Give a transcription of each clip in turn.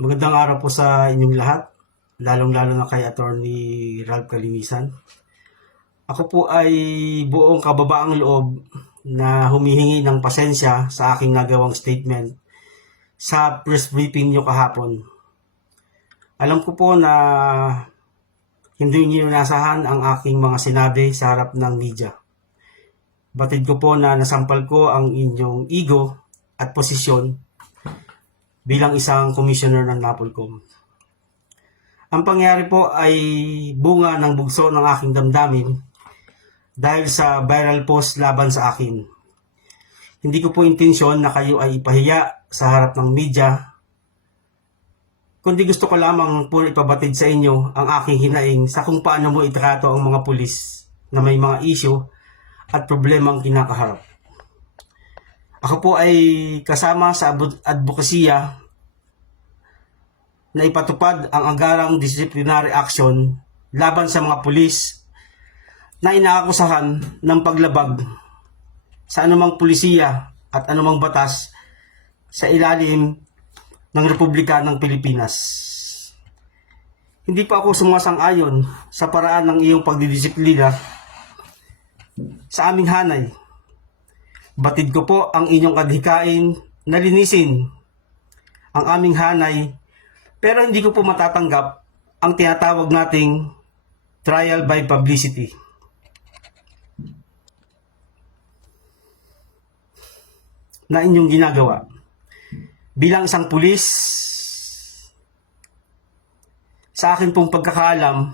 Magandang araw po sa inyong lahat, lalong-lalo na kay Attorney Ralph Kalinisan. Ako po ay buong kababaang loob na humihingi ng pasensya sa aking nagawang statement sa press briefing nyo kahapon. Alam ko po na hindi niyo nasahan ang aking mga sinabi sa harap ng media. Batid ko po na nasampal ko ang inyong ego at posisyon bilang isang commissioner ng NAPOLCOM. Ang pangyari po ay bunga ng bugso ng aking damdamin dahil sa viral post laban sa akin. Hindi ko po intensyon na kayo ay ipahiya sa harap ng media, kundi gusto ko lamang po ipabatid sa inyo ang aking hinaing sa kung paano mo itrato ang mga pulis na may mga issue at problemang kinakaharap. Ako po ay kasama sa advokasya na ipatupad ang agarang disciplinary action laban sa mga pulis na inaakusahan ng paglabag sa anumang pulisiya at anumang batas sa ilalim ng Republika ng Pilipinas. Hindi pa ako sumasang-ayon sa paraan ng iyong pagdidisiplina sa aming hanay. Batid ko po ang inyong adhikain na linisin ang aming hanay, pero hindi ko po matatanggap ang tinatawag nating trial by publicity. Na inyong ginagawa. Bilang isang pulis, sa akin pong pagkakaalam,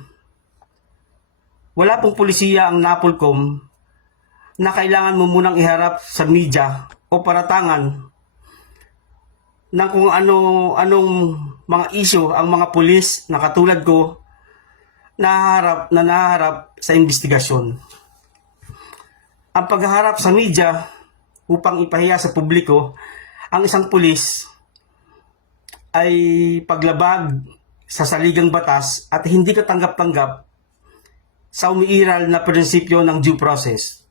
wala pong pulisiya ang NAPOLCOM na kailangan mo munang iharap sa media o paratangan ng kung anong mga issue ang mga pulis na katulad ko nahaharap sa investigasyon. Ang paghaharap sa media upang ipahiya sa publiko ang isang pulis ay paglabag sa saligang batas at hindi katanggap-tanggap sa umiiral na prinsipyo ng due process.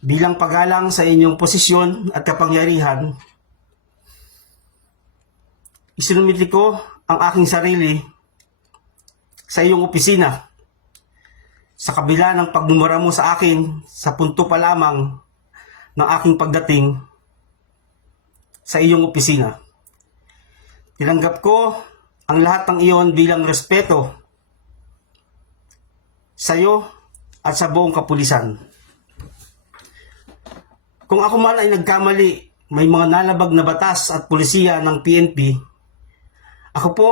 Bilang paggalang sa inyong posisyon at kapangyarihan, isinumiti ko ang aking sarili sa iyong opisina sa kabila ng pagmumura mo sa akin sa punto pa lamang ng aking pagdating sa iyong opisina. Tinanggap ko ang lahat ng iyon bilang respeto sa iyo at sa buong kapulisan. Kung ako man ay nagkamali, may mga nalabag na batas at pulisiya ng PNP, ako po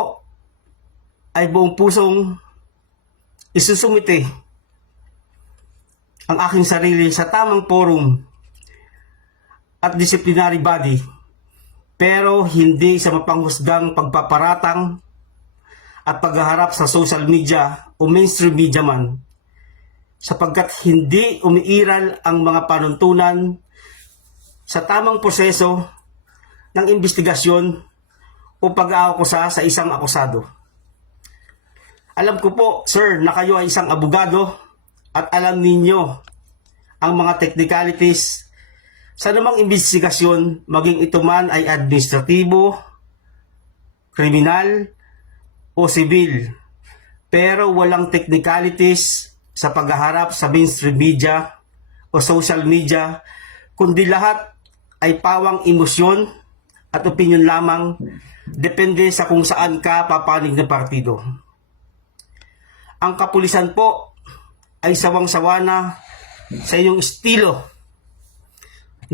ay buong pusong isusumite ang aking sarili sa tamang forum at disciplinary body, pero hindi sa mapanghusgang pagpaparatang at paghaharap sa social media o mainstream media man, sapagkat hindi umiiral ang mga panuntunan sa tamang proseso ng investigasyon o pag-aakusa sa isang akusado. Alam ko po, sir, na kayo ay isang abogado at alam ninyo ang mga technicalities sa namang investigasyon, maging ito man ay administratibo, kriminal, o sibil. Pero walang technicalities sa paghaharap sa mainstream media o social media, kundi lahat ay pawang emosyon at opinion lamang, depende sa kung saan ka papanig ng partido. Ang kapulisan po ay sawang-sawa na sa iyong estilo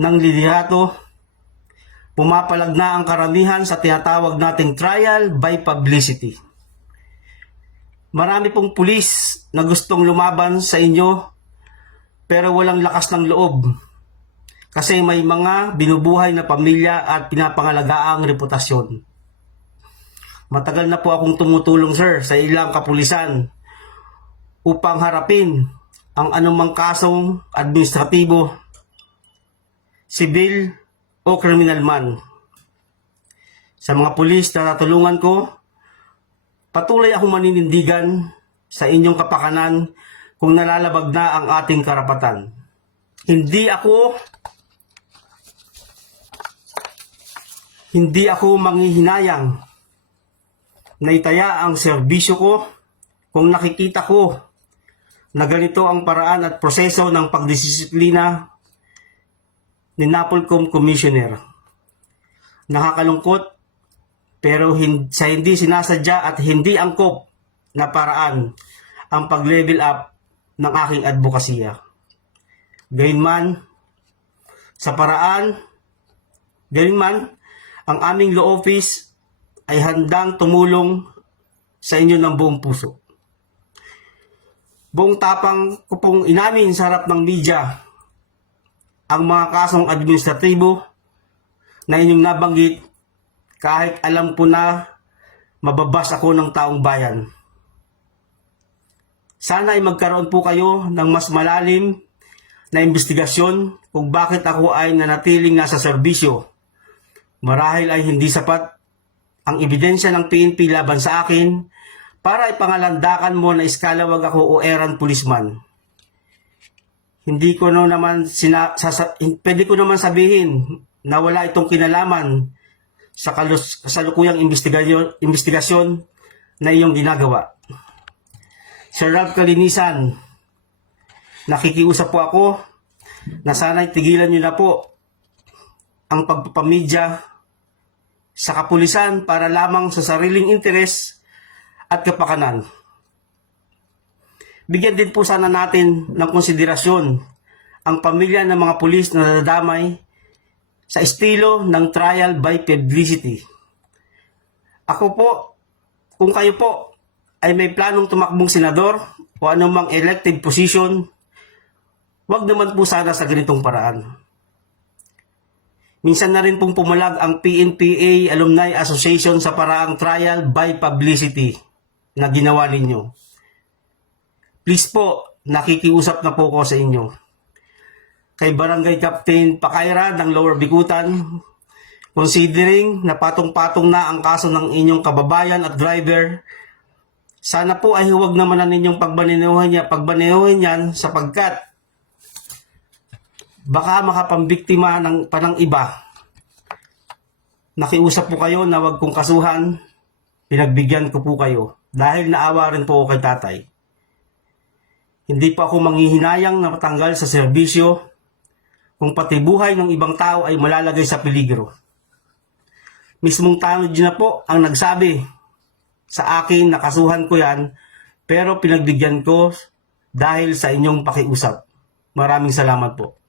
ng liderato. Pumapalag na ang karamihan sa tinatawag nating trial by publicity. Marami pong pulis na gustong lumaban sa inyo pero walang lakas ng loob kasi may mga binubuhay na pamilya at pinapangalagaang reputasyon. Matagal na po akong tumutulong, sir, sa ilang kapulisan upang harapin ang anumang kasong administratibo, sibil o kriminal man. Sa mga pulis na natulungan ko, patuloy akong maninindigan sa inyong kapakanan kung nalalabag na ang ating karapatan. Hindi ako Hindi ako manghihinayang na itaya ang serbisyo ko kung nakikita ko na ganito ang paraan at proseso ng pagdisiplina ni NAPOLCOM Commissioner. Nakakalungkot pero sa hindi sinasadya at hindi angkop na paraan ang pag-level up ng aking advokasya. Gayunman, ang aming law office ay handang tumulong sa inyo ng buong puso. Buong tapang ko pong inamin sa harap ng media ang mga kasong administratibo na inyong nabanggit kahit alam po na mababas ako ng taong bayan. Sana ay magkaroon po kayo ng mas malalim na investigasyon kung bakit ako ay nanatiling nasa serbisyo. Marahil ay hindi sapat ang ebidensya ng PNP laban sa akin para ipangalandakan mo na iskalawag ako o errand policeman. Hindi ko no naman pwede ko naman sabihin na wala itong kinalaman sa kasalukuyang investigasyon na iyong ginagawa. Sir Ralph Calinisan, nakikiusap po ako na sana'y tigilan niyo na po ang pagpapamedya sa kapulisan para lamang sa sariling interes at kapakanan. Bigyan din po sana natin ng konsiderasyon ang pamilya ng mga pulis na nadadamay sa estilo ng trial by publicity. Ako po, kung kayo po ay may planong tumakbong senador o anumang elected position, wag naman po sana sa ganitong paraan. Minsan na rin pong pumalag ang PNPA Alumni Association sa paraang trial by publicity na ginawa ninyo. Please po, nakikiusap na po ko sa inyo. Kay Barangay Captain Pakaira ng Lower Bikutan, considering na patong-patong na ang kaso ng inyong kababayan at driver, sana po ay huwag naman na ninyong pagbanehuhin yan sapagkat baka makapambiktima ng panang iba. Nakiusap po kayo na huwag kong kasuhan, pinagbigyan ko po kayo dahil naawa rin po ako kay tatay. Hindi po ako manghihinayang na matanggal sa serbisyo kung pati buhay ng ibang tao ay malalagay sa peligro. Mismong tanod na po ang nagsabi sa akin na kasuhan ko yan pero pinagbigyan ko dahil sa inyong pakiusap. Maraming salamat po.